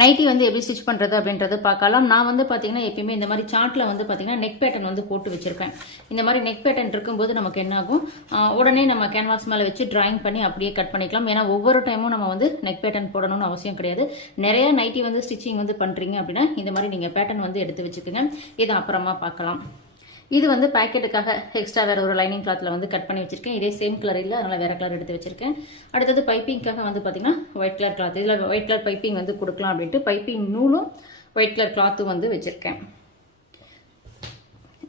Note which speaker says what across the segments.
Speaker 1: Nightie வந்து எப்படி stitch பண்ணுறது அப்படின்றது பார்க்கலாம். நான் வந்து பார்த்தீங்கன்னா எப்பயுமே இந்த மாதிரி சார்ட்டில் வந்து பார்த்தீங்கன்னா நெக் பேட்டர்ன் வந்து போட்டு வச்சிருப்பேன் இந்த மாதிரி நெக் பேட்டர்ன் இருக்கும்போது நமக்கு என்னாகும்? உடனே நம்ம கேன்வாஸ் மேலே வச்சு டிராயிங் பண்ணி அப்படியே கட் பண்ணிக்கலாம். ஏன்னா ஒவ்வொரு டைமும் நம்ம வந்து நெக் பேட்டர்ன் போடணும்னு அவசியம் கிடையாது. நிறைய நைட்டி வந்து ஸ்டிச்சிங் வந்து பண்ணுறீங்க அப்படின்னா இந்த மாதிரி நீங்கள் பேட்டர்ன் வந்து எடுத்து வச்சுக்கோங்க. இதை அப்புறமா பார்க்கலாம். இது வந்து பாக்கெட்டுக்காக எக்ஸ்ட்ரா வேறு ஒரு லைனிங் கிளாத்தில் வந்து கட் பண்ணி வச்சிருக்கேன். இதே சேம் கலர் இல்லை அதனால் வேற கலர் எடுத்து வச்சிருக்கேன். அடுத்தது பைப்பிங்காக வந்து பார்த்திங்கன்னா ஒயிட் கலர் கிளாத் இதில் ஒயிட் கலர் பைப்பிங் வந்து கொடுக்கலாம் அப்படின்ட்டு பைப்பிங் நூலும் ஒயிட் கலர் கிளாத்தும் வந்து வச்சுருக்கேன்.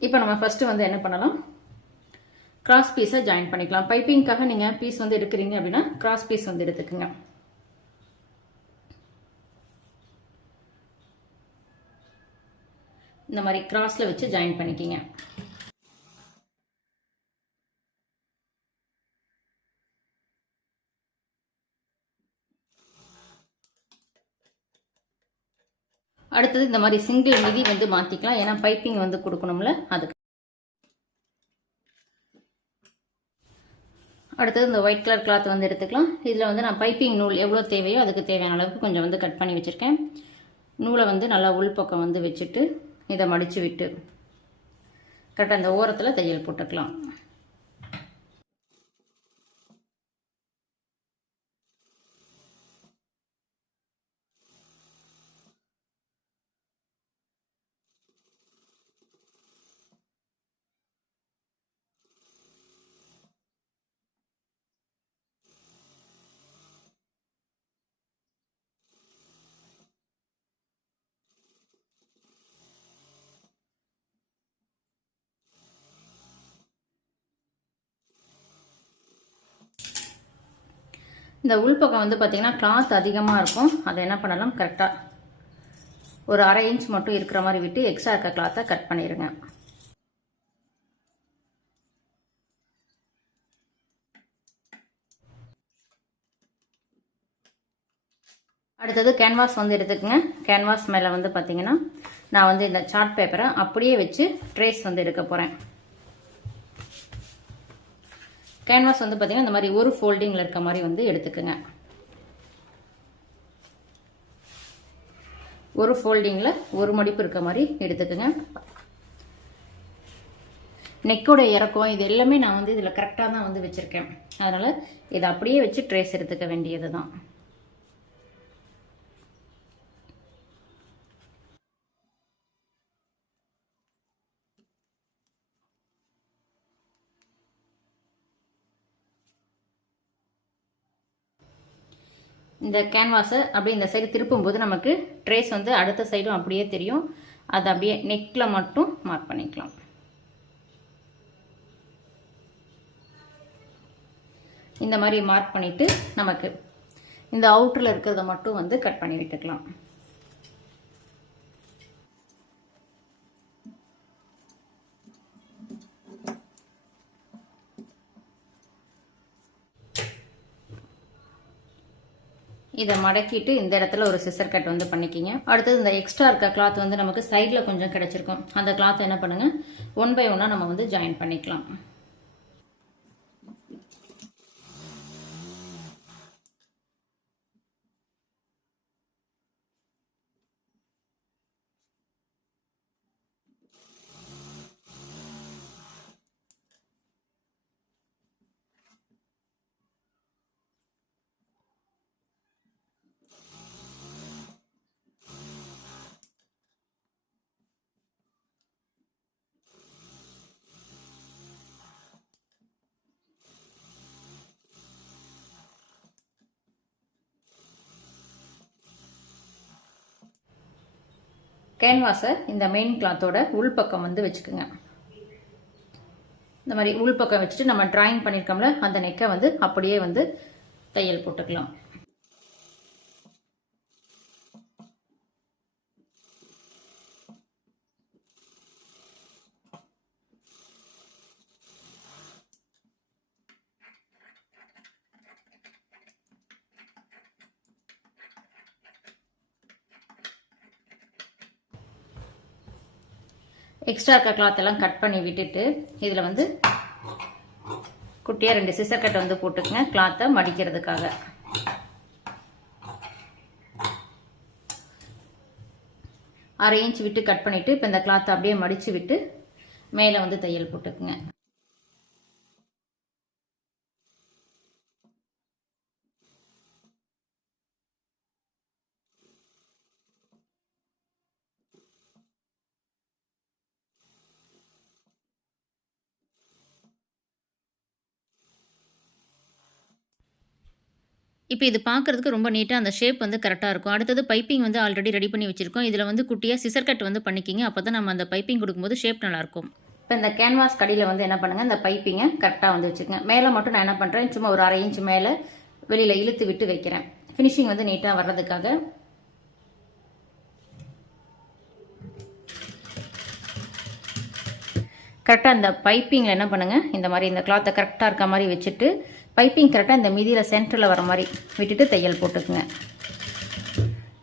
Speaker 1: இப்போ நம்ம ஃபஸ்ட்டு வந்து என்ன பண்ணலாம்? கிராஸ் பீஸை ஜாயின் பண்ணிக்கலாம். பைப்பிங்காக நீங்கள் பீஸ் வந்து எடுக்கிறீங்க அப்படின்னா கிராஸ் பீஸ் வந்து எடுத்துக்கோங்க. இந்த மாதிரி கிராஸ்ல வச்சு ஜாயின் பண்ணிக்கிங்க. அடுத்தது இந்த மாதிரி சிங்கிள் மிதி வந்து மாத்திக்கலாம். ஏன்னா பைப்பிங் வந்து கொடுக்கணும்ல அதுக்கு. அடுத்தது இந்த ஒயிட் கலர் கிளாத் வந்து எடுத்துக்கலாம். இதில் வந்து நான் பைப்பிங் நூல் எவ்வளோ தேவையோ அதுக்கு தேவையான அளவுக்கு கொஞ்சம் வந்து கட் பண்ணி வச்சுருக்கேன். நூலை வந்து நல்லா உள்பக்கம் வந்து வச்சுட்டு இதை மடித்து விட்டு கரெக்டாக அந்த ஓரத்தில் தையல் போட்டுக்கலாம். இந்த உள்பக்கம் வந்து பார்த்தீங்கன்னா கிளாத் அதிகமாக இருக்கும். அதை என்ன பண்ணலாம்? கரெக்டாக ஒரு அரை இன்ச் மட்டும் இருக்கிற மாதிரி விட்டு எக்ஸ்ட்ரா இருக்க கிளாத்தை கட் பண்ணிடுங்க அடுத்தது கேன்வாஸ் வந்து எடுத்துக்கங்க. கேன்வாஸ் மேலே வந்து பார்த்தீங்கன்னா நான் வந்து இந்த சார்ட் பேப்பரை அப்படியே வச்சு ட்ரேஸ் வந்து எடுக்க போகிறேன் கேன்வாஸ் வந்து பார்த்தீங்கன்னா இந்த மாதிரி ஒரு ஃபோல்டிங்கில் இருக்க மாதிரி வந்து எடுத்துக்கோங்க. ஒரு ஃபோல்டிங்கில் ஒரு மடிப்பு இருக்க மாதிரி எடுத்துக்கோங்க. நெக்கோட இறக்கம் இது எல்லாமே நான் வந்து இதில் கரெக்டாக தான் வந்து வச்சுருக்கேன். அதனால் இதை அப்படியே வச்சு ட்ரேஸ் எடுத்துக்க வேண்டியது தான் இந்த கேன்வாஸை அப்படியே இந்த சைடு திருப்பும்போது நமக்கு ட்ரேஸ் வந்து அடுத்த சைடும் அப்படியே தெரியும். அதை அப்படியே நெக்கில் மட்டும் மார்க் பண்ணிக்கலாம். இந்த மாதிரி மார்க் பண்ணிவிட்டு நமக்கு இந்த அவுட்டரில் இருக்கிறத மட்டும் வந்து கட் பண்ணி விட்டுக்கலாம். இதை மடக்கிட்டு இந்த இடத்துல ஒரு சிசர் கட் வந்து பண்ணிக்கிங்க. அடுத்தது இந்த எக்ஸ்ட்ரா இருக்க கிளாத் வந்து நமக்கு சைடில் கொஞ்சம் கிடைச்சிருக்கும். அந்த கிளாத் என்ன பண்ணுங்கள் ஒன் பை ஒன்னாக நம்ம வந்து ஜாயின் பண்ணிக்கலாம். கேன்வாஸை இந்த மெயின் கிளாத்தோட உள்பக்கம் வந்து வச்சுக்கோங்க. இந்த மாதிரி உள்பக்கம் வச்சுட்டு நம்ம ட்ராயிங் பண்ணியிருக்கோம்ல அந்த நெக்கை வந்து அப்படியே வந்து தையல் போட்டுக்கலாம். எக்ஸ்ட்ரா இருக்க கிளாத் எல்லாம் கட் பண்ணி விட்டுட்டு இதில் வந்து குட்டியாக ரெண்டு சிசர் கட் வந்து போட்டுக்கங்க கிளாத்தை மடிக்கிறதுக்காக. அரை இன்ச் விட்டு கட் பண்ணிவிட்டு இப்போ இந்த கிளாத்தை அப்படியே மடித்து விட்டு மேலே வந்து தையல் போட்டுக்குங்க. இப்போ இது பார்க்குறதுக்கு ரொம்ப நீட்டாக அந்த ஷேப் வந்து கரெக்டாக இருக்கும். அடுத்தது பைப்பிங் வந்து ஆல்ரெடி ரெடி பண்ணி வச்சுருக்கோம். இதில் வந்து குட்டியாக சிசர் கட் வந்து பண்ணிக்கிங்க. அப்போ தான் நம்ம அந்த பைப்பிங் கொடுக்கும்போது ஷேப் நல்லாயிருக்கும். இப்போ இந்த கேன்வாஸ் கடியில் வந்து என்ன பண்ணுங்கள் இந்த பைப்பிங்கை கரெக்டாக வந்து வச்சுக்கோங்க. மேலே மட்டும் நான் என்ன பண்ணுறேன் சும்மா ஒரு அரை இன்ச் மேலே வெளியில் இழுத்து விட்டு வைக்கிறேன். ஃபினிஷிங் வந்து நீட்டாக வர்றதுக்காக கரெக்டாக இந்த பைப்பிங்கில் என்ன பண்ணுங்கள் இந்த மாதிரி இந்த கிளாத்தை கரெக்டாக இருக்க மாதிரி வச்சுட்டு பைப்பிங் கரெக்டாக இந்த மீதியில் சென்டரில் வர மாதிரி விட்டுட்டு தையல் போட்டுக்குங்க.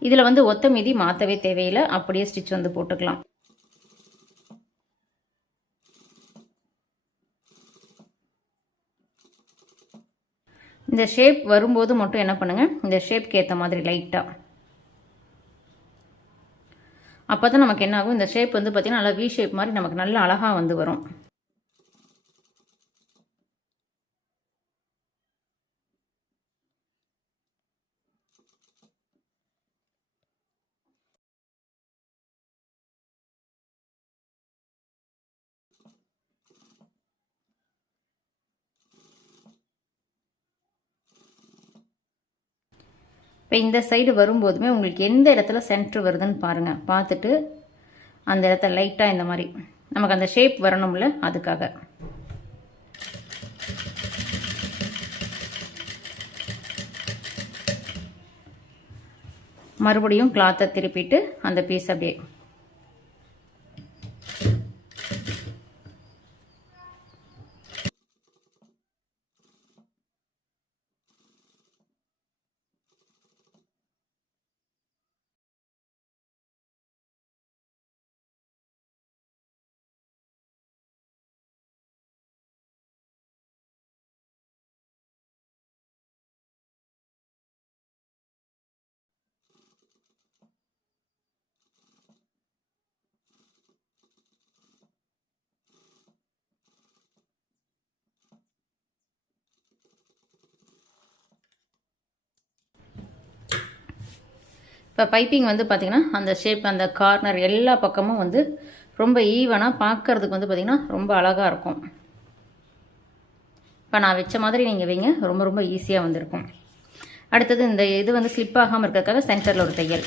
Speaker 1: இதில் வந்து ஒத்த மீதி மாற்றவே தேவையில்லை. அப்படியே ஸ்டிச் வந்து போட்டுக்கலாம். இந்த ஷேப் வரும்போது மட்டும் என்ன பண்ணுங்கள் இந்த ஷேப்க்கு ஏற்ற மாதிரி லைட்டாக அப்போ தான் நமக்கு என்ன ஆகும்? இந்த ஷேப் வந்து பார்த்திங்கன்னா நல்லா வி ஷேப் மாதிரி நமக்கு நல்ல அழகாக வந்து வரும். இப்போ இந்த சைடு வரும்போதுமே உங்களுக்கு எந்த இடத்துல சென்ட்ரு வருதுன்னு பாருங்கள் பார்த்துட்டு அந்த இடத்த லைட்டாக இந்த மாதிரி. நமக்கு அந்த ஷேப் வரணும்ல அதுக்காக. மறுபடியும் கிளாத்தை திருப்பிட்டு அந்த பீஸ் அப்படியே இப்போ பைப்பிங் வந்து பார்த்திங்கன்னா அந்த ஷேப் அந்த கார்னர் எல்லா பக்கமும் வந்து ரொம்ப ஈவனாக பார்க்கறதுக்கு வந்து பார்த்திங்கன்னா ரொம்ப அழகாக இருக்கும். இப்போ நான் வச்ச மாதிரி நீங்கள் வைங்க. ரொம்ப ரொம்ப ஈஸியாக வந்திருக்கும். அடுத்தது இந்த இது வந்து ஸ்லிப் ஆகாமல் இருக்கிறதுக்காக சென்டரில் ஒரு தையல்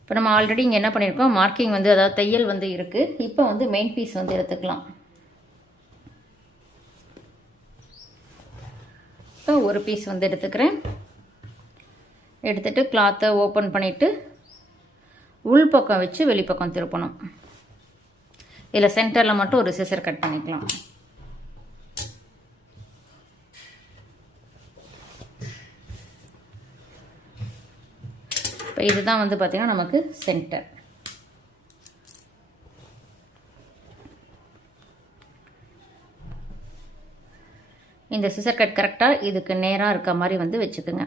Speaker 1: இப்போ நம்ம ஆல்ரெடி இங்கே என்ன பண்ணியிருக்கோம் மார்க்கிங் வந்து அதாவது தையல் வந்து இருக்குது இப்போ வந்து மெயின் பீஸ் வந்து எடுத்துக்கலாம். இப்போ ஒரு பீஸ் வந்து எடுத்துக்கிறேன். எடுத்துகிட்டு கிளாத்தை ஓப்பன் பண்ணிவிட்டு உள்பக்கம் வச்சு வெளிப்பக்கம் திருப்பணும். இதில் சென்டரில் மட்டும் ஒரு சிசர் கட் பண்ணிக்கலாம். இப்போ இதுதான் வந்து பார்த்திங்கன்னா நமக்கு சென்டர் இந்த சிசர் கட் கரெக்டாக இதுக்கு நேராக இருக்க மாதிரி வந்து வச்சுக்கோங்க.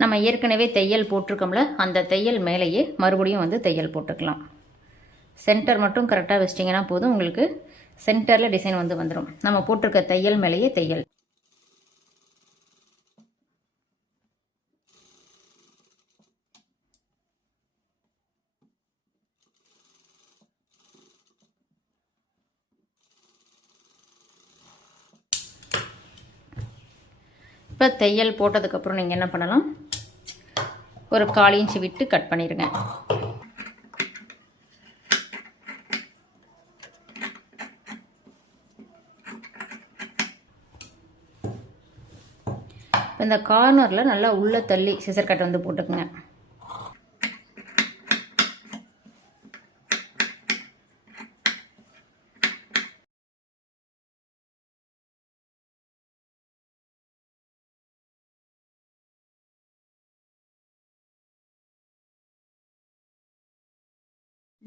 Speaker 1: நம்ம ஏற்கனவே தையல் போட்டிருக்கோம்ல அந்த தையல் மேலேயே மறுபடியும் வந்து தையல் போட்டுக்கலாம். சென்டர் மட்டும் கரெக்டாக வச்சிட்டிங்கன்னா போதும் உங்களுக்கு சென்டரில் டிசைன் வந்து வந்துடும் நம்ம போட்டிருக்க தையல் மேலேயே தையல். இப்போ தையல் போட்டதுக்கப்புறம் நீங்கள் என்ன பண்ணலாம்? ஒரு கால் இன்ச்சு விட்டு கட் பண்ணிடுங்க இந்த கார்னரில் நல்லா உள்ளே தள்ளி சிசர் கட் வந்து போட்டுக்குங்க.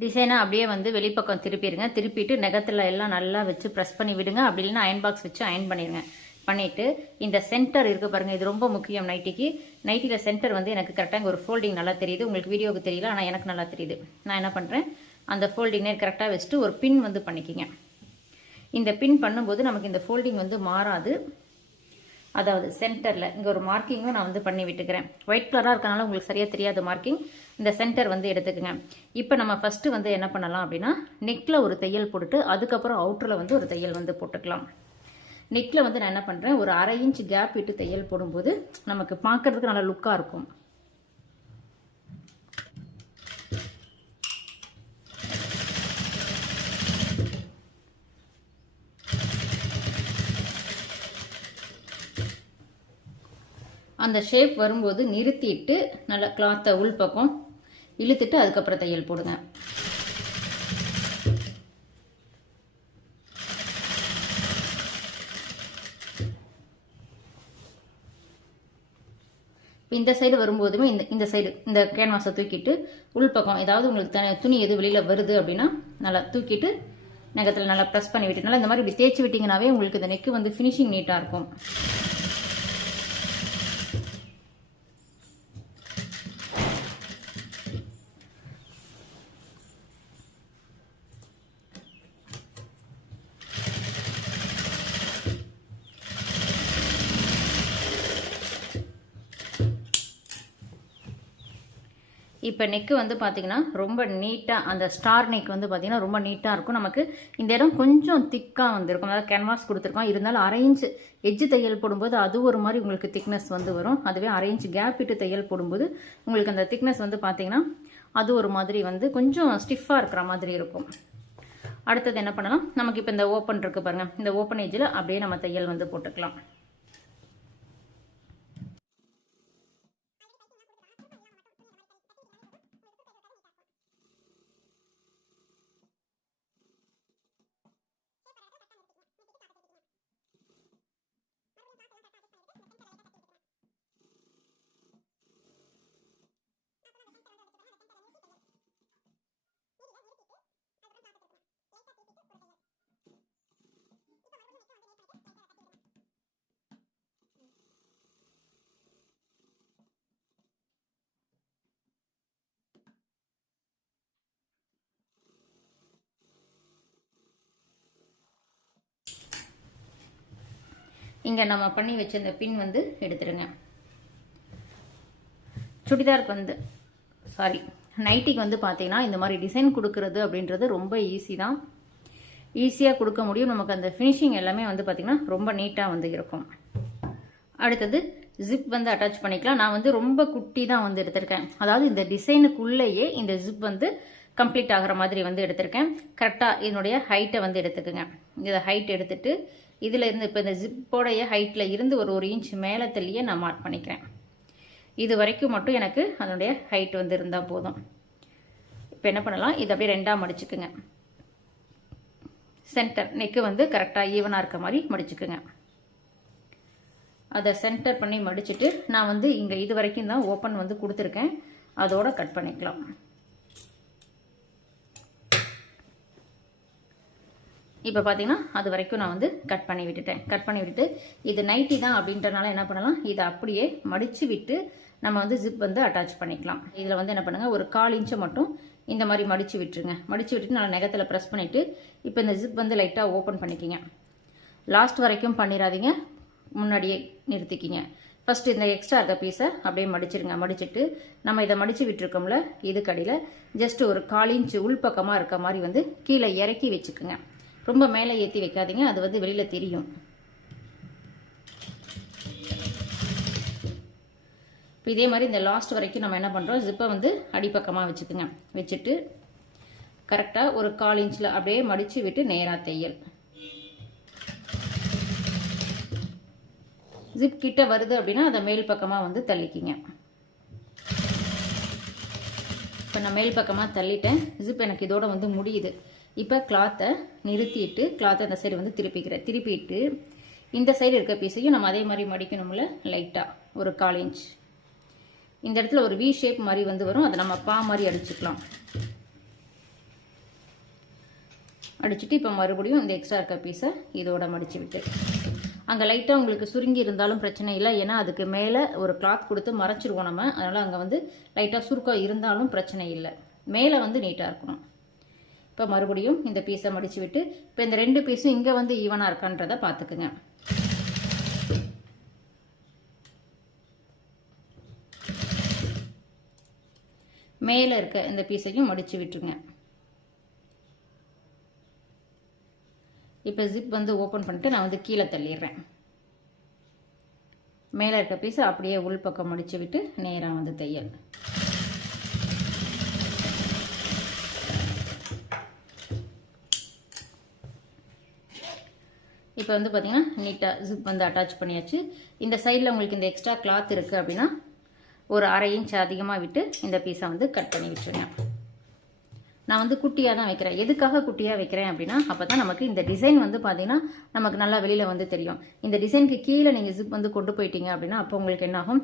Speaker 1: டிசைனை அப்படியே வந்து வெளிப்பக்கம் திருப்பிடுங்க. திருப்பிட்டு நெகத்தில் எல்லாம் நல்லா வச்சு ப்ரெஸ் பண்ணி விடுங்க. அப்படி இல்லைன்னா அயன் பாக்ஸ் வச்சு அயன் பண்ணிடுங்க பண்ணிவிட்டு இந்த சென்டர் இருக்குது பாருங்கள் இது ரொம்ப முக்கியம் நைட்டிக்கு. நைட்டியில் சென்டர் வந்து எனக்கு கரெக்டாக இங்கே ஒரு ஃபோல்டிங் நல்லா தெரியுது. உங்களுக்கு வீடியோவுக்கு தெரியல ஆனால் எனக்கு நல்லா தெரியுது. நான் என்ன பண்ணுறேன் அந்த ஃபோல்டிங் கரெக்டாக வச்சுட்டு ஒரு பின் வந்து பண்ணிக்கிங்க. இந்த பின் பண்ணும்போது நமக்கு இந்த ஃபோல்டிங் வந்து மாறாது. அதாவது சென்டரில் இங்கே ஒரு மார்க்கிங்கும் நான் வந்து பண்ணி விட்டுக்கிறேன். ஒயிட் கலராக இருக்கனால உங்களுக்கு சரியாக தெரியாத மார்க்கிங் இந்த சென்டர் வந்து எடுத்துக்கோங்க. இப்போ நம்ம ஃபஸ்ட்டு வந்து என்ன பண்ணலாம் அப்படின்னா நெக்கில் ஒரு தையல் போட்டுட்டு அதுக்கப்புறம் அவுட்டரில் வந்து ஒரு தையல் வந்து போட்டுக்கலாம். நெக்கில் வந்து நான் என்ன பண்ணுறேன் ஒரு அரை இன்ச் கேப் விட்டு தையல் போடும்போது நமக்கு பார்க்குறதுக்கு நல்லா லுக்காக இருக்கும். அந்த ஷேப் வரும்போது நிறுத்திட்டு நல்லா கிளாத்தை உள் பக்கம் இழுத்துட்டு அதுக்கப்புறம் தையல் போடுங்க. இப்போ இந்த சைடு வரும்போதுமே இந்த இந்த சைடு இந்த கேன்வாஸை தூக்கிட்டு உள்பக்கம் ஏதாவது உங்களுக்கு தனி துணி எது வெளியில் வருது அப்படின்னா நல்லா தூக்கிட்டு நகத்தில் நல்லா ப்ரெஸ் பண்ணி விட்டுனால இந்த மாதிரி இப்படி தேய்ச்சி விட்டிங்கனாவே உங்களுக்கு இந்த நெக்கு வந்து ஃபினிஷிங் நீட்டாக இருக்கும். இப்போ நெக்கு வந்து பார்த்திங்கன்னா ரொம்ப நீட்டாக அந்த ஸ்டார் நெக் வந்து பார்த்திங்கன்னா ரொம்ப நீட்டாக இருக்கும். நமக்கு இந்த இடம் கொஞ்சம் திக்காக வந்துருக்கும். அதாவது கேன்வாஸ் கொடுத்துருக்கோம். இருந்தாலும் அரை எஜ்ஜு தையல் போடும்போது அது ஒரு மாதிரி உங்களுக்கு திக்னஸ் வந்து வரும். அதுவே அரை கேப் இட்டு தையல் போடும்போது உங்களுக்கு அந்த திக்னஸ் வந்து பார்த்திங்கன்னா அது ஒரு மாதிரி வந்து கொஞ்சம் ஸ்டிஃபாக இருக்கிற மாதிரி இருக்கும். அடுத்தது என்ன பண்ணலாம்? நமக்கு இப்போ இந்த ஓப்பன் இருக்குது பாருங்கள் இந்த ஓப்பன் ஏஜில் அப்படியே நம்ம தையல் வந்து போட்டுக்கலாம். இங்கே நம்ம பண்ணி வச்சிருந்த பின் வந்து எடுத்துருங்க. சுடிதாருக்கு வந்து சாரி நைட்டிக்கு வந்து பார்த்தீங்கன்னா இந்த மாதிரி டிசைன் கொடுக்கறது அப்படின்றது ரொம்ப ஈஸி தான். ஈஸியாக கொடுக்க முடியும். நமக்கு அந்த ஃபினிஷிங் எல்லாமே வந்து பார்த்திங்கன்னா ரொம்ப நீட்டாக வந்து இருக்கும். அடுத்தது ஜிப் வந்து அட்டாச் பண்ணிக்கலாம். நான் வந்து ரொம்ப குட்டி தான் வந்து எடுத்திருக்கேன். அதாவது இந்த டிசைனுக்குள்ளேயே இந்த ஜிப் வந்து கம்ப்ளீட் ஆகிற மாதிரி வந்து எடுத்திருக்கேன். கரெக்டாக என்னுடைய ஹைட்டை வந்து எடுத்துக்கோங்க. இதை ஹைட் எடுத்துட்டு இதில் இருந்து இப்போ இந்த ஜிப்போடைய ஹைட்டில் இருந்து ஒரு ஒரு இன்ச் மேலே தள்ளியே நான் மார்க் பண்ணிக்கிறேன். இது வரைக்கும் மட்டும் எனக்கு அதனுடைய ஹைட் வந்து இருந்தால் போதும். இப்போ என்ன பண்ணலாம்? இதை அப்படியே ரெண்டாக மடிச்சுக்குங்க. சென்டர் நெக்கு வந்து கரெக்டாக ஈவனாக இருக்க மாதிரி மடிச்சுக்குங்க. அதை சென்டர் பண்ணி மடிச்சுட்டு நான் வந்து இங்கே இது வரைக்கும் தான் ஓப்பன் வந்து கொடுத்துருக்கேன். அதோட கட் பண்ணிக்கலாம். இப்போ பார்த்தீங்கன்னா அது வரைக்கும் நான் வந்து கட் பண்ணி விட்டுட்டேன். கட் பண்ணி விட்டுட்டு இது நைட்டி தான் அப்படின்றனால என்ன பண்ணலாம்? இதை அப்படியே மடித்து விட்டு நம்ம வந்து ஜிப் வந்து அட்டாச் பண்ணிக்கலாம். இதில் வந்து என்ன பண்ணுங்கள் ஒரு கால் இன்ச்சை மட்டும் இந்த மாதிரி மடித்து விட்டுருங்க. மடித்து விட்டுட்டு நல்லா நெகத்தில் ப்ரெஸ் பண்ணிவிட்டு இப்போ இந்த ஜிப் வந்து லைட்டாக ஓப்பன் பண்ணிக்கிங்க. லாஸ்ட் வரைக்கும் பண்ணிடாதீங்க முன்னாடியே நிறுத்திக்கிங்க. ஃபஸ்ட்டு இந்த எக்ஸ்ட்ரா இருக்க பீஸை அப்படியே மடிச்சிருங்க. மடிச்சுட்டு நம்ம இதை மடித்து விட்டுருக்கோம்ல இதுக்கடியில் ஜஸ்ட் ஒரு கால் இன்ச்சு உள்பக்கமாக இருக்க மாதிரி வந்து கீழே இறக்கி வச்சுக்குங்க. ரொம்ப மேலே ஏற்றி வைக்காதீங்க அது வந்து வெளியில் தெரியும். இப்போ இதே மாதிரி இந்த லாஸ்ட் வரைக்கும் நம்ம என்ன பண்ணுறோம் ஜிப்பை வந்து அடிப்பக்கமாக வச்சுக்கோங்க. வச்சுட்டு கரெக்டாக ஒரு கால் இன்ச்சில் அப்படியே மடித்து விட்டு நேராக தையல் ஜிப் கிட்ட வருது அப்படின்னா அதை மேல் பக்கமாக வந்து தள்ளிக்கிங்க. இப்போ நான் மேல் பக்கமாக தள்ளிட்டேன். ஜிப் எனக்கு இதோட வந்து முடியுது. இப்போ கிளாத்தை நிறுத்திட்டு கிளாத்தை அந்த சைடு வந்து திருப்பிக்கிறேன் திருப்பிட்டு இந்த சைடு இருக்க பீஸையும் நம்ம அதே மாதிரி மடிக்கணும்ல லைட்டாக ஒரு கால் இன்ச் இந்த இடத்துல ஒரு வி ஷேப் மாதிரி வந்து வரும். அதை நம்ம பா மாதிரி அடிச்சுக்கலாம். அடிச்சுட்டு இப்போ மறுபடியும் இந்த எக்ஸ்ட்ரா இருக்க பீஸை இதோட மடிச்சு விட்டு. அங்கே லைட்டாக உங்களுக்கு சுருங்கி இருந்தாலும் பிரச்சனை இல்லை. ஏன்னா அதுக்கு மேலே ஒரு கிளாத் கொடுத்து மறைச்சிருவோம் நம்ம. அதனால் அங்கே வந்து லைட்டாக சுருக்கம் இருந்தாலும் பிரச்சனை இல்லை. மேலே வந்து நீட்டாக இருக்கணும். இப்போ மறுபடியும் இந்த பீஸை மடித்து விட்டு இப்போ இந்த ரெண்டு பீஸும் இங்கே வந்து ஈவனாக இருக்கான்றதை பார்த்துக்குங்க. மேலே இருக்க இந்த பீஸையும் மடித்து விட்டுருங்க இப்போ ஜிப் வந்து ஓப்பன் பண்ணிட்டு நான் வந்து கீழே தள்ளிடுறேன். மேலே இருக்க பீஸை அப்படியே உள் பக்கம் மடித்து விட்டு நேராக வந்து தையல். இப்போ வந்து பார்த்தீங்கன்னா நீட்டாக ஜிப் வந்து அட்டாச் பண்ணியாச்சு. இந்த சைடில் உங்களுக்கு இந்த எக்ஸ்ட்ரா கிளாத் இருக்குது அப்படின்னா ஒரு அரை இன்ச் அதிகமாக விட்டு இந்த பீஸை வந்து கட் பண்ணி விட்டுருங்க நான் வந்து குட்டியாக தான் வைக்கிறேன். எதுக்காக குட்டியாக வைக்கிறேன் அப்படின்னா அப்போ தான் நமக்கு இந்த டிசைன் வந்து பார்த்தீங்கன்னா நமக்கு நல்லா வெளியில் வந்து தெரியும். இந்த டிசைனுக்கு கீழே நீங்கள் ஜிப் வந்து கொண்டு போயிட்டீங்க அப்படின்னா அப்போ உங்களுக்கு என்னாகும்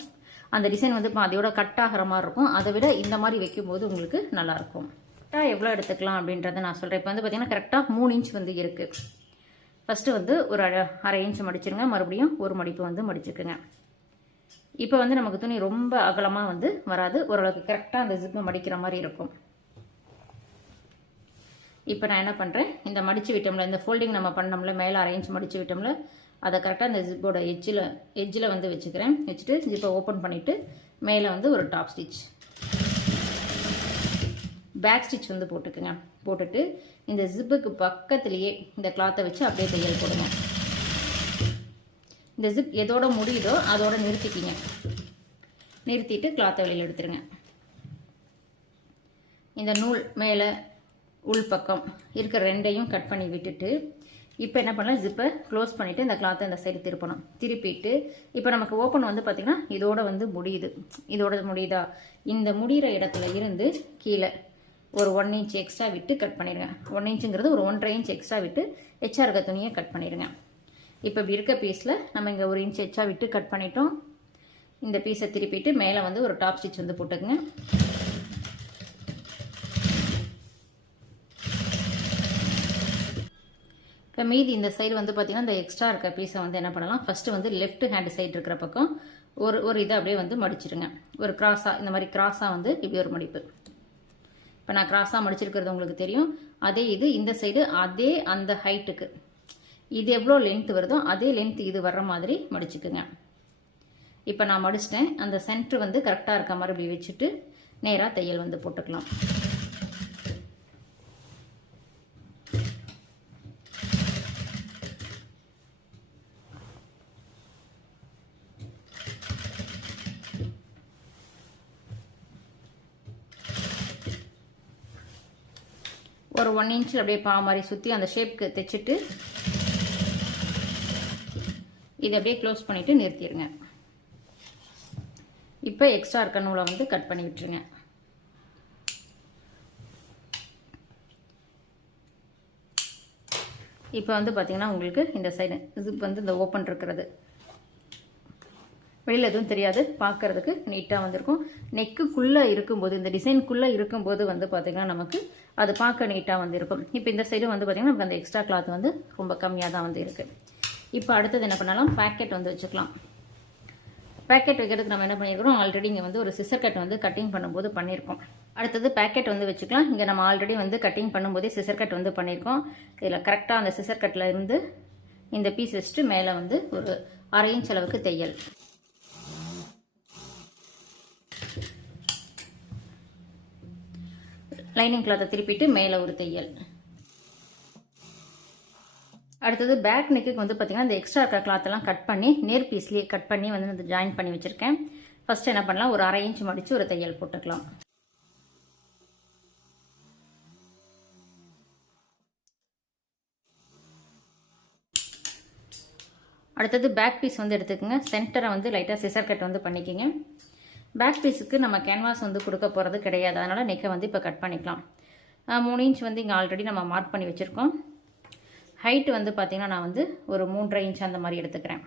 Speaker 1: அந்த டிசைன் வந்து பாதியோட கட் ஆகிற மாதிரி இருக்கும். அதை விட இந்த மாதிரி வைக்கும்போது உங்களுக்கு நல்லாயிருக்கும் கரெக்டாக எவ்வளோ எடுத்துக்கலாம் அப்படின்றத நான் சொல்கிறேன் இப்போ வந்து பார்த்தீங்கன்னா கரெக்டாக மூணு இன்ச் வந்து இருக்குது ஃபஸ்ட்டு வந்து ஒரு அரை அரை இன்ச் மடிச்சிருங்க. மறுபடியும் ஒரு மடிப்பு வந்து மடிச்சுக்குங்க. இப்போ வந்து நமக்கு துணி ரொம்ப அகலமாக வந்து வராது. ஓரளவுக்கு கரெக்டாக அந்த ஜிப்பு மடிக்கிற மாதிரி இருக்கும். இப்போ நான் என்ன பண்ணுறேன் இந்த மடித்து விட்டோம்ல இந்த ஃபோல்டிங் நம்ம பண்ணோம்ல மேலே அரேஞ்ச் மடித்து விட்டோம்ல அதை கரெக்டாக அந்த ஜிப்போட எஜ்ஜில் எஜ்ஜில் வந்து வச்சுக்கிறேன். வச்சுட்டு ஜிப்பை ஓப்பன் பண்ணிவிட்டு மேலே வந்து ஒரு டாப் ஸ்டிச் பேக் ஸ்டிச் வந்து போட்டுக்குங்க. போட்டுட்டு இந்த ஜிப்புக்கு பக்கத்துலேயே இந்த கிளாத்தை வச்சு அப்படியே தையல் போடுங்க. இந்த ஜிப் எதோட முடியுதோ அதோட நிறுத்திக்கிங்க. நிறுத்திட்டு கிளாத்தை வெளியில் எடுத்துருங்க. இந்த நூல் மேலே உள் பக்கம் இருக்கிற ரெண்டையும் கட் பண்ணி விட்டுட்டு இப்போ என்ன பண்ணலாம்? ஜிப்பை க்ளோஸ் பண்ணிவிட்டு இந்த கிளாத்தை இந்த சைடு திருப்பணும். திருப்பிட்டு இப்போ நமக்கு ஓப்பன் வந்து பார்த்திங்கன்னா இதோட வந்து முடியுது. இதோட முடியுதா? இந்த முடிகிற இடத்துல இருந்து கீழே ஒரு ஒன் இன்ச் எக்ஸ்ட்ரா விட்டு கட் பண்ணிடுங்க ஒன் இன்ச்சுங்கிறது ஒரு ஒன்றரை இன்ச் எக்ஸ்ட்ரா விட்டு எச்சா இருக்க துணியை கட் பண்ணிடுங்க இப்போ இப்படி இருக்க பீஸில் நம்ம இங்கே ஒரு இன்ச் எச்சா விட்டு கட் பண்ணிட்டோம். இந்த பீஸை திருப்பிட்டு மேலே வந்து ஒரு டாப் ஸ்டிச் வந்து போட்டுக்குங்க. இப்போ மீதி இந்த சைடு வந்து பார்த்திங்கன்னா இந்த எக்ஸ்ட்ரா இருக்க பீஸை வந்து என்ன பண்ணலாம்? ஃபஸ்ட்டு வந்து லெஃப்ட் ஹேண்ட் சைடு இருக்கிற பக்கம் ஒரு ஒரு இதை அப்படியே வந்து மடிச்சிடுங்க ஒரு கிராஸாக இந்த மாதிரி கிராஸாக வந்து இப்படி ஒரு மடிப்பு. இப்போ நான் கிராஸாக மடிச்சிருக்கிறது உங்களுக்கு தெரியும். அதே இது இந்த சைடு அதே அந்த ஹைட்டுக்கு இது எவ்வளோ லென்த் வருதோ அதே லென்த் இது வர்ற மாதிரி மடிச்சுக்குங்க. இப்போ நான் மடிச்சிட்டேன். அந்த சென்ட்ரு வந்து கரெக்டாக இருக்க மாதிரி இப்படி வச்சுட்டு நேராக தையல் வந்து போட்டுக்கலாம். ஒரு ஒன் இன்ச்சில் அப்படியே பா மாதிரி சுற்றி அந்த ஷேப்க்கு தைச்சிட்டு இதை அப்படியே க்ளோஸ் பண்ணிவிட்டு நிறுத்திடுங்க. இப்போ எக்ஸ்ட்ரா இருக்க நூலை வந்து கட் பண்ணி விட்டுருங்க. இப்போ வந்து பார்த்தீங்கன்னா உங்களுக்கு இந்த சைடு இது வந்து இந்த ஓப்பன் இருக்கிறது. வெளியில் எதுவும் தெரியாது. பார்க்கறதுக்கு நீட்டாக வந்திருக்கும். நெக்குக்குள்ளே இருக்கும்போது இந்த டிசைனுக்குள்ளே இருக்கும்போது வந்து பார்த்திங்கன்னா நமக்கு அது பார்க்க நீட்டாக வந்து இருக்கும் இப்போ இந்த சைடு வந்து பார்த்திங்கன்னா நமக்கு அந்த எக்ஸ்ட்ரா கிளாத் வந்து ரொம்ப கம்மியாக தான் வந்து இருக்குது இப்போ அடுத்தது என்ன பண்ணலாம்? பேக்கெட் வந்து வச்சுக்கலாம். பேக்கெட் வைக்கிறதுக்கு நம்ம என்ன பண்ணியிருக்கிறோம் ஆல்ரெடி இங்கே வந்து ஒரு சிசர் கட் வந்து கட்டிங் பண்ணும்போது பண்ணியிருக்கோம் அடுத்தது பேக்கெட் வந்து வச்சுக்கலாம். இங்கே நம்ம ஆல்ரெடி வந்து கட்டிங் பண்ணும்போதே சிசர் கட் வந்து பண்ணியிருக்கோம் இதில் கரெக்டாக அந்த சிசர் கட்டில் இருந்து இந்த பீஸ் வச்சுட்டு மேலே வந்து ஒரு அரை இன்ச் அளவுக்கு தையல். லைனிங் கிளாத்தை திருப்பிட்டு மேலே ஒரு தையல். அடுத்தது பேக் நெக்குக்கு வந்து பார்த்திங்கன்னா இந்த எக்ஸ்ட்ரா இருக்கிற கிளாத்தெல்லாம் கட் பண்ணி நேர் பீஸ்லேயே கட் பண்ணி வந்து நான் ஜாயின் பண்ணி வச்சுருக்கேன். ஃபஸ்ட்டு என்ன பண்ணலாம்? ஒரு அரை இன்ச் மடித்து ஒரு தையல் போட்டுக்கலாம். அடுத்தது பேக் பீஸ் வந்து எடுத்துக்கோங்க. சென்டரை வந்து லைட்டாக சிசர் கட் வந்து பண்ணிக்கோங்க. பேக் பீஸுக்கு நம்ம கேன்வாஸ் வந்து கொடுக்க போகிறது கிடையாது. அதனால் நெக்கை வந்து இப்போ கட் பண்ணிக்கலாம். மூணு இன்ச் வந்து இங்கே ஆல்ரெடி நம்ம மார்க் பண்ணி வச்சுருக்கோம். ஹைட்டு வந்து பார்த்திங்கன்னா நான் வந்து ஒரு மூன்றரை இன்ச் அந்த மாதிரி எடுத்துக்கிறேன்.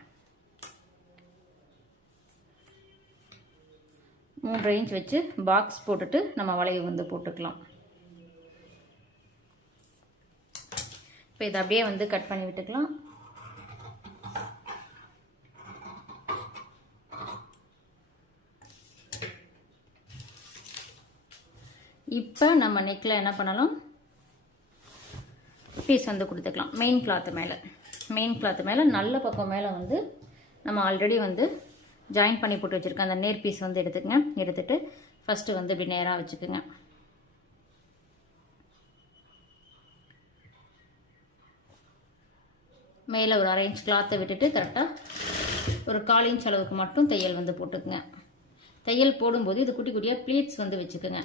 Speaker 1: மூன்றரை இன்ச் வச்சு பாக்ஸ் போட்டுட்டு நம்ம வளைவு வந்து போட்டுக்கலாம். இப்போ இதை அப்படியே வந்து கட் பண்ணி விட்டுக்கலாம். இப்போ நம்ம நெக்கில் என்ன பண்ணலாம்? பீஸ் வந்து கொடுத்துக்கலாம். மெயின் கிளாத்து மேலே. மெயின் கிளாத்து மேலே நல்ல பக்கம் மேலே வந்து நம்ம ஆல்ரெடி வந்து ஜாயின் பண்ணி போட்டு வச்சுருக்கோம் அந்த நேர் பீஸ் வந்து எடுத்துக்கங்க. எடுத்துட்டு ஃபஸ்ட்டு வந்து இப்படி நேராக வச்சுக்கோங்க. மேலே ஒரு அரை இன்ச் கிளாத்தை விட்டுட்டு கரெக்டாக ஒரு கால் இன்ச் அளவுக்கு மட்டும் தையல் வந்து போட்டுக்குங்க. தையல் போடும்போது இது குட்டி குட்டியாக ப்ளீட்ஸ் வந்து வச்சுக்கோங்க.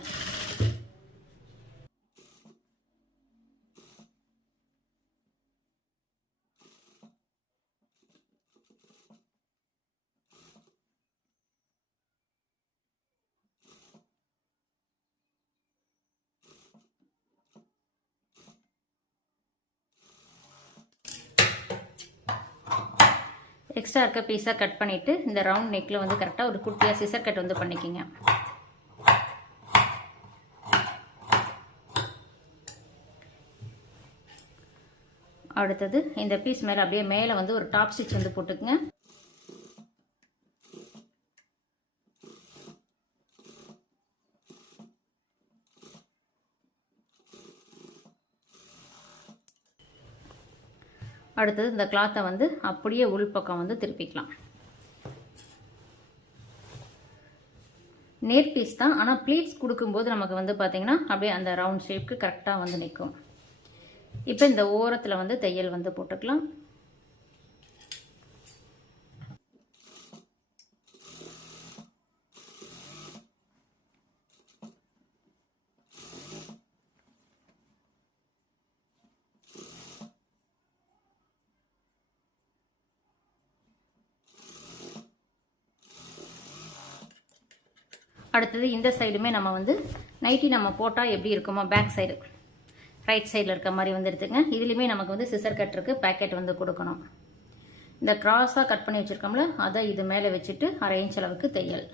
Speaker 1: எக்ஸ்ட்ரா இருக்க பீஸாக கட் பண்ணிவிட்டு இந்த ரவுண்ட் நெக்கில் வந்து கரெக்டாக ஒரு குட்டியாக சிசர் கட் வந்து பண்ணிக்கிங்க. அடுத்தது இந்த பீஸ் மேலே அப்படியே மேலே வந்து ஒரு டாப் ஸ்டிச் வந்து போட்டுக்குங்க. அடுத்தது இந்த கிளாத்தை வந்து அப்படியே உள்பக்கம் வந்து திருப்பிக்கலாம். நேர் பீஸ் தான். ஆனால் ப்ளீட்ஸ் கொடுக்கும்போது நமக்கு வந்து பார்த்திங்கன்னா அப்படியே அந்த ரவுண்ட் ஷேப்க்கு கரெக்டாக வந்து நிற்கும் இப்போ இந்த ஓரத்தில் வந்து தையல் வந்து போட்டுக்கலாம். அடுத்தது இந்த சைடுமே நம்ம வந்து நைட்டி நம்ம போட்டால் எப்படி இருக்குமோ பேக் சைடு ரைட் சைடில் இருக்க மாதிரி வந்து எடுத்துங்க இதுலேயுமே நமக்கு வந்து சிசர் கட் இருக்குது பேக்கெட் வந்து கொடுக்கணும். இந்த கிராஸாக கட் பண்ணி வச்சுருக்கோம்ல அதை இது மேலே வச்சுட்டு அரை இன்ச் அளவுக்கு தையல்.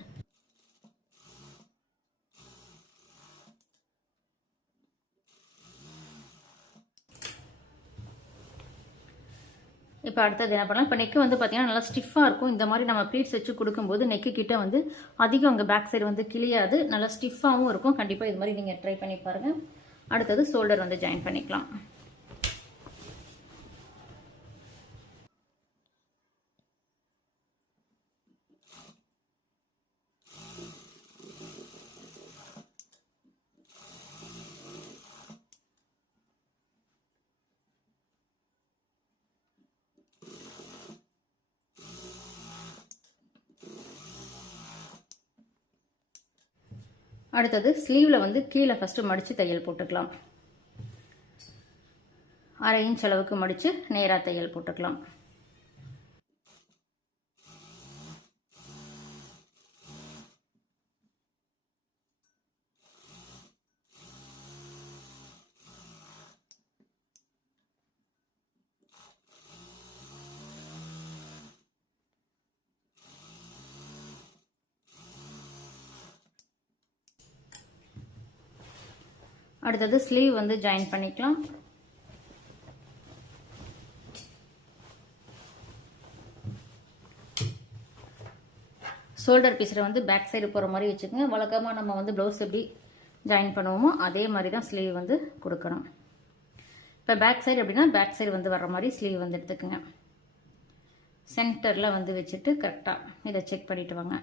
Speaker 1: இப்போ அடுத்தது என்ன பண்ணலாம்? இப்போ நெக்கு வந்து பார்த்தீங்கன்னா நல்லா ஸ்டிஃபாக இருக்கும். இந்த மாதிரி நம்ம ப்ளீட்ஸ் வச்சு கொடுக்கும்போது நெக்கு கிட்டே வந்து அதிகம் அங்கே பேக் சைடு வந்து கிளியாது நல்லா ஸ்டிஃபாகவும் இருக்கும். கண்டிப்பாக இது மாதிரி நீங்கள் ட்ரை பண்ணி பாருங்கள் அடுத்தது ஷோல்டர் வந்து ஜாயின் பண்ணிக்கலாம். அடுத்தது ஸ்லீவில் வந்து கீழே ஃபஸ்ட்டு மடித்து தையல் போட்டுக்கலாம். அரை இன்ச் அளவுக்கு மடித்து நேராக தையல் போட்டுக்கலாம். அடுத்தது ஸ்லீவ் வந்து ஜாயின் பண்ணிக்கலாம். ஷோல்டர் பீஸில் வந்து பேக் சைடு போகிற மாதிரி வச்சுக்கோங்க. வழக்கமாக நம்ம வந்து ப்ளவுஸ் எப்படி ஜாயின் பண்ணுவோமோ அதே மாதிரி தான் ஸ்லீவ் வந்து கொடுக்கணும். இப்போ பேக் சைடு அப்படின்னா பேக் சைடு வந்து வர்ற மாதிரி ஸ்லீவ் வந்து எடுத்துக்கோங்க. சென்டரில் வந்து வச்சுட்டு கரெக்டாக இதை செக் பண்ணிவிட்டு வாங்க.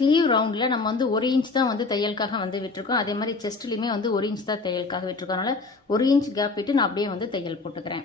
Speaker 1: ஸ்லீவ் ரவுண்டில் நம்ம வந்து ஒரு இன்ச் தான் வந்து தையலுக்காக வந்து விட்டுருக்கோம். அதே மாதிரி செஸ்ட்லேயுமே வந்து ஒரு இன்ச் தான் தையலுக்காக விட்டுருக்கோம். அதனால் ஒரு இன்ச் கேப் விட்டு நான் அப்படியே வந்து தையல் போட்டுக்கிறேன்.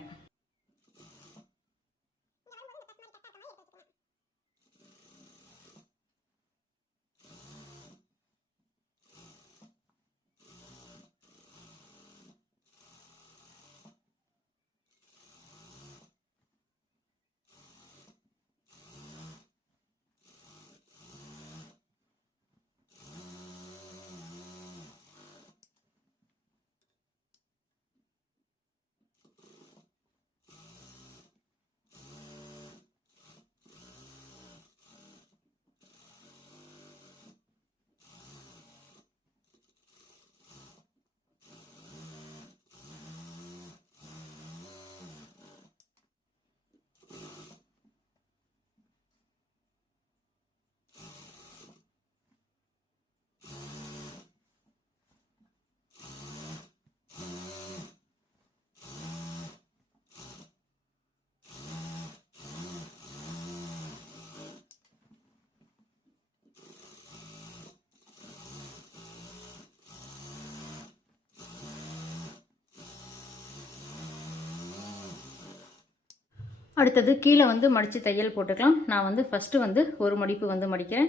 Speaker 1: அடுத்தது கீழே வந்து மடித்து தையல் போட்டுக்கலாம். நான் வந்து ஃபஸ்ட்டு வந்து ஒரு மடிப்பு வந்து மடிக்கிறேன்.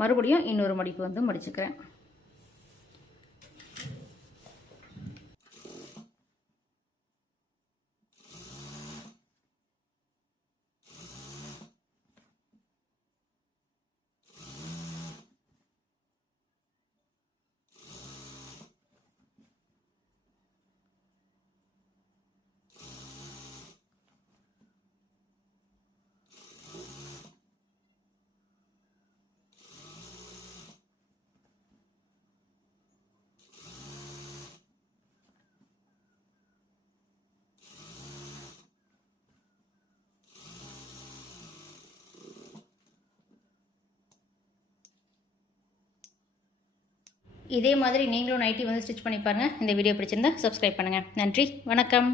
Speaker 1: மறுபடியும் இன்னொரு மடிப்பு வந்து மடிச்சுக்கிறேன். இதே மாதிரி நீங்களும் நைட்டி வந்து ஸ்டிச் பண்ணி பாருங்கள் இந்த வீடியோ பிடிச்சிருந்தா சப்ஸ்கிரைப் பண்ணுங்கள் நன்றி. வணக்கம்.